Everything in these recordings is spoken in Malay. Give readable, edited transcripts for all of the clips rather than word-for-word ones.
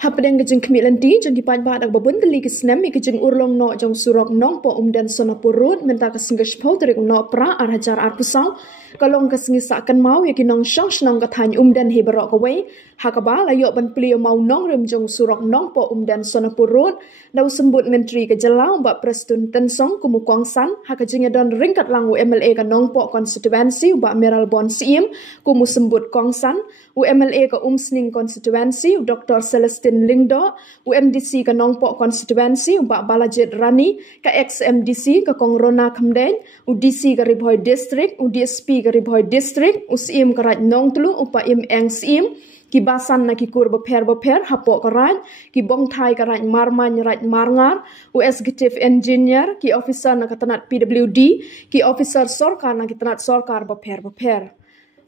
Hapdeng kejeng kemilanti jeng kipan ba dak babun teli kisnem kejeng urlong no jong surok nong po dan sonapur road menta kesenggesh pau terik no pra arhajar arpusau kalong kesengisa akan mau yakinong syong shnong katany dan heberok kawai hakaba layok ban pelio mau nong rem jong surok nong po dan sonapur road dau sembut menteri kejelau ba Preston Tensong kumukong san hakajeng don ringkat langu MLA ka nong po konstituensi ba Meral Bon Siem kumu sembut kong san UMLA ka Umsning konstituensi Dr. Celestine Lingdo, UMDC ka Nongpo konstituensi Mbak Balajit Rani, ka XMDC ka Kongrona Kamden, UDC ka Ribhoy District, UDSP ka Ribhoy District, USIM ka Raj Nong Tulu, Upa Im Eng Sim, ki basan na ki kur beper hapo ka Raj, ki Bong Thai ka Raj Marman Raj Marngar, Executive Engineer, ki Officer na katanat PWD, ki Officer Sorkar na katanat Sorkar beper.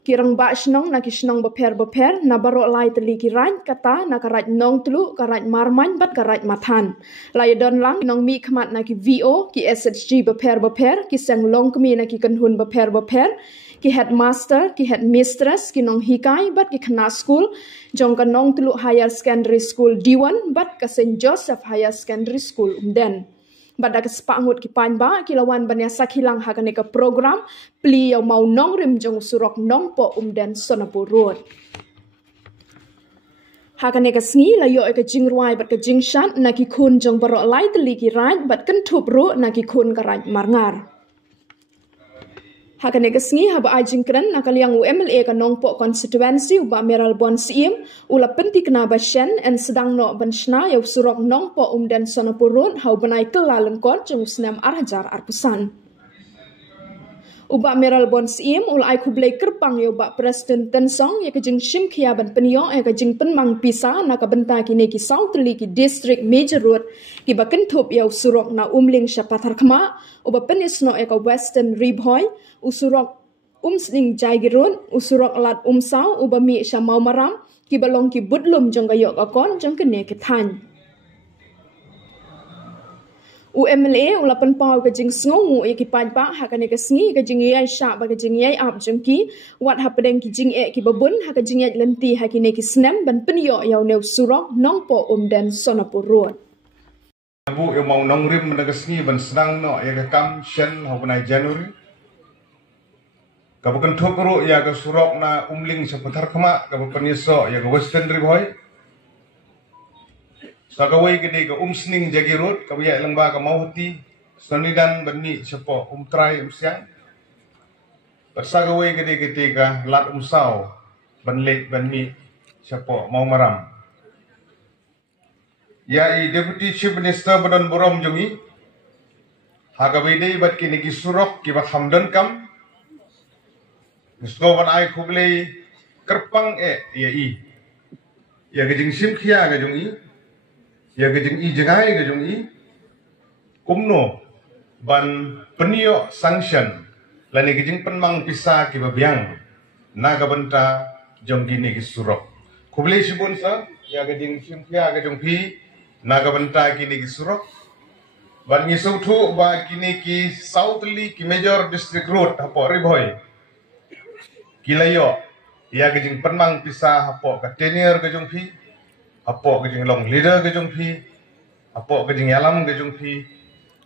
Kirang ba shnong na kishnong beper na baro lai teli kiraj kata na karaj nong telu karaj marman bat karaj mathan lai don lang nong mi khmat na ki VO ki SHG beper ki sang long kmi na ki kanhun beper ki headmaster ki headmistress ki nong hikai bat ki khana school jong ka nong telu higher secondary school D1 bat ka St Joseph higher secondary school umden Badak sepangut ki panba kilawan banya sakilang hakane ka program pli yang mau nong rim jong surok nong po dan sonapur road. Hakane ka sngi layo ka jingruai bat ka jingshan na ki kun jong barok lai teli ki raj bat kentup ro na ki kun ka raj marngar. Hakane ka sngi haba ajingkran na kaliang UMLA ka nongpo konstituensi uba Meral Bon Siem ula penti kena basyen en sedang no benshna yau surok nongpo dan sonapur road hau benai kelalengkot jong senam arhajar arpusan. Uba Meral Bon Siem ula ai kublai kerpang yau ba Preston Tensong ya kejing shim kia ban penyo ya kejing penmang pisa na ka benta kini ki South Li ki District Major Road ki ba kentup yau surok na umling syapatar kema uba penis no ya ka Western Ribhoy usurok Umsning Jaigirun usurok lat umsau uba mi syamau maram ki balong ki budlum jong gayok akon jong kene ketany. UMLA ulapan pau kajing sngongu ki panpa hakane ka sngi kajing yai sha ba kajing yai ap jong ki wat hapedeng ki jing ki babun hakajing yai lenti hakine ki snem ban penyo yau new surok nongpo dan sonapur road. Bu yang mau nongrim menegasni ban senang no ya ka kam shen hapunai Januari kabukan thokro ya ka surok na umling seputar kema kabukan yeso ya ka Western Ribhoy sagawai gede ka Umsning Jagi Road kabaya lengba ka Mauhti Sonidan banmi sepo umtrai umsiang sagawai gede ka lat umsau banlek banmi sepo mau maram ya i Deputy Chief Minister Badan Borom Jongi hagawai bat kini ki surok ki bat hamdan kam Gusto ban ay kuglay kerpang ya i ya gejing simkhia gejung i ya gejing i jengai gejung i kumno ban penio sanction lani gejing penmang pisa ki babiang naga benta jong gini ki surok kuglay sibun sa ya gejing simkhia gejung pi naga benta kini ki surok ban ngisau thu ba kini ki South Li ki Major District Road hapo Ribhoy kilayo ya gejing penmang pisa hapo ka tenir gejung pi hapo gejing long leader gejung pi hapo gejing yalam gejung pi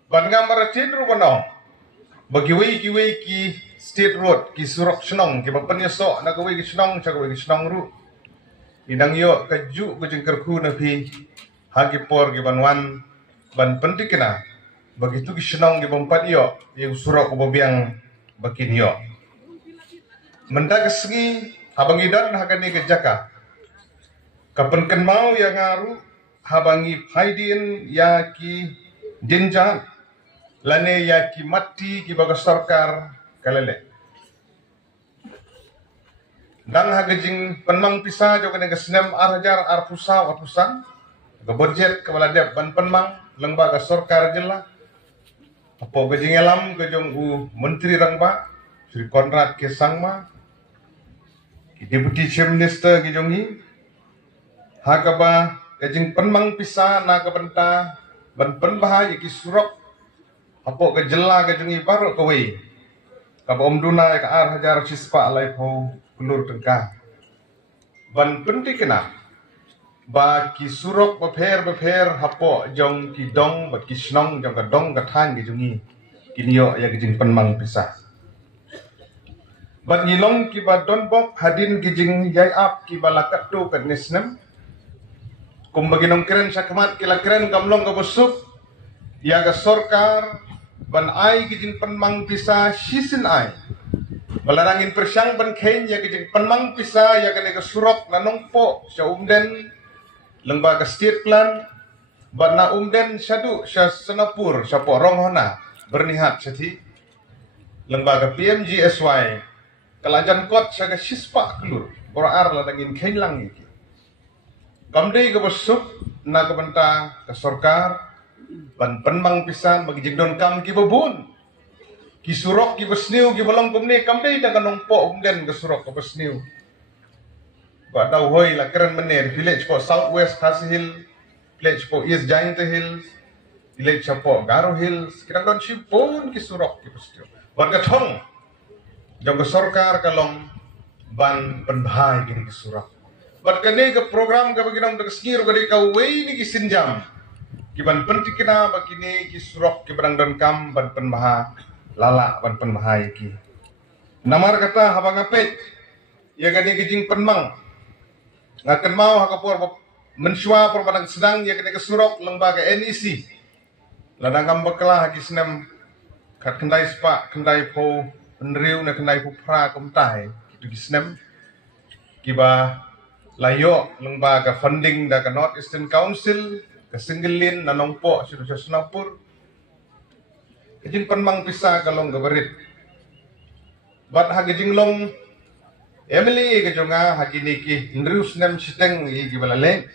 ban ngamara cendru banong bagi wei ki state road ki surok shnong ki bapan yeso na wei ki shnong cha wei ki shnong ru idang yo kaju gejing kerku na pi hagi por ki banwan ban pentikna begitu ki shnong ki bompat yo yang surok bobiang bakin yo mendak segi habangi dan hakani ke jaka kapan kan mau yang ngaru habangi faidin ya ki jenja lane ya ki mati ki bagas sarkar kalele dan hagajing penmang pisa jo kene kesnem arhajar arpusa watusan ke budget kepala dep ban penmang lembaga sarkar jela apa gajing elam gajong u menteri rangba Sri Konrad Kesangma Deputy Chief Minister gijongi hakaba kajing penmang pisa na kabenta ban penbahaya ki surok apo kejela kajongi baru kawai kaba omduna ka arhajar sispa alai pau pelur tengkah ban penting kena ba ki surok beper hapo jong ki dong ba ki snong jong ka dong ka than ki jungi kinyo ya kijing penmang pisah bat ngilong ki ba don bok hadin kijing yai up ki balakat tu kat nisnem kum baginong keren sakmat kila keren kamlong ka busuk ya ga sorkar ban ai kijing penmang pisah sisin ai balarangin persyang ban khen ya kijing penmang pisah ya kene ka surok nanong po sa umden lembaga state plan barna umden syadu sya senapur sya porong hona bernihat seti lembaga PMGSY kelajan kot sya sispa kelur borar la dangin khenlang iki kamdei ke besuk na ke benta ke sorkar ban penmang pisan bagi jengdon kam ki babun ki surok ki besniu ki bolong kumne kamdei da kanong po umden ke surok ke besniu ba dau hoi la keren mener village po southwest Khasi Hill village po East Giant Hills village po Garo Hills kita don sipun ki surok ki pustio ban ka thong jong sorkar kalong ban penbhai ki surok ban kane ke program ka baginong de skir ka di ka wei ni ki sinjam ki ban pentikina bakini ki surok ki barang don kam ban penbha lala ban penbhai ki namar kata habang apet ya gani ki jing penmang ngakan mau hakapor mensua perpadang sedang ya kena kesurok lembaga NEC ladang kam beklah haki senam kat kendai spa kendai po penriu na kendai po pra komtai itu gisnem kiba layo lembaga funding da ka North Eastern Council ka Singgelin na nongpo sudah Senapur kejing penmang pisah kalong gabarit bat hagi jinglong Emily ke jonga haki niki ndrius nem siteng i gibalale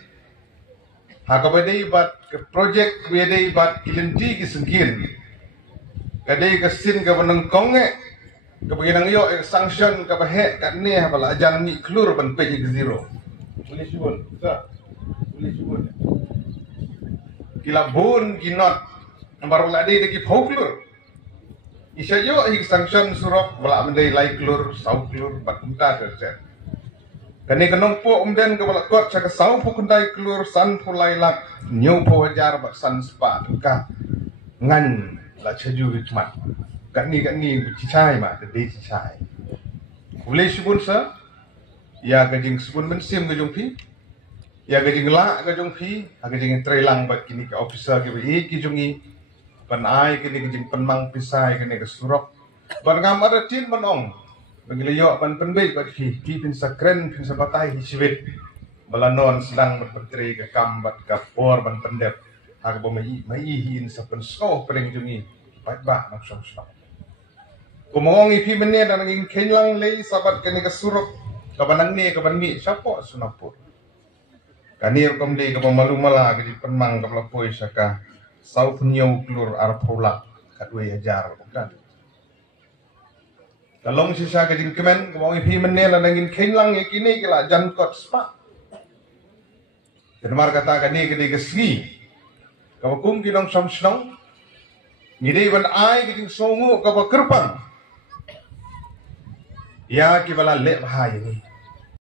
hakabade bat ke project wede bat kilenti ki sengkin kade ke sin ke beneng konge ke baginang yo sanction ke bahe kat ne bala ajan ni klur ban pe ke zero boleh subun sa boleh subun kilabun kinot nambar lade de ki phoklur isayo hi sanction surok bala mendai lai klur sau klur bat kunta terset kani kanong po umden ke bala kot sa ka sau po kundai klur san pulai lak nyu po hajar bat san spa ka ngan la chaju hikmat kani cichai ma de cichai boleh subun sa ya gajing subun mensim ke jongpi ya gajing la ke jongpi gajing trelang bat kini ke officer ke bi ki jungi panai kini kijing penmang pisai kini ke surok ban ngam ada tin manong bangiliyo ban penbei bat ki pin sakren pin sabatai hiswit balanon sedang berpentri ke kambat ke por ban pendep hak bo mai hin sapen so pering jungi pat ba nak som som kumong ipi mene dan ngin kenlang lei sabat kini ke surok ke banang ni ke ban mi sapo Sunapur kanir komde ke pemalu mala ke penmang ke pelapoi saka sau punyau klur arpulak kadwe hajar bukan kalong sisa keding kemen kemau ipi menel nangin kenlang yakini kila jan kot spa kenmar kata kani kedi kesgi kawakum kinong samsnong ngide ban ai keding songu kawa kerpang ya kibala le bahaya ni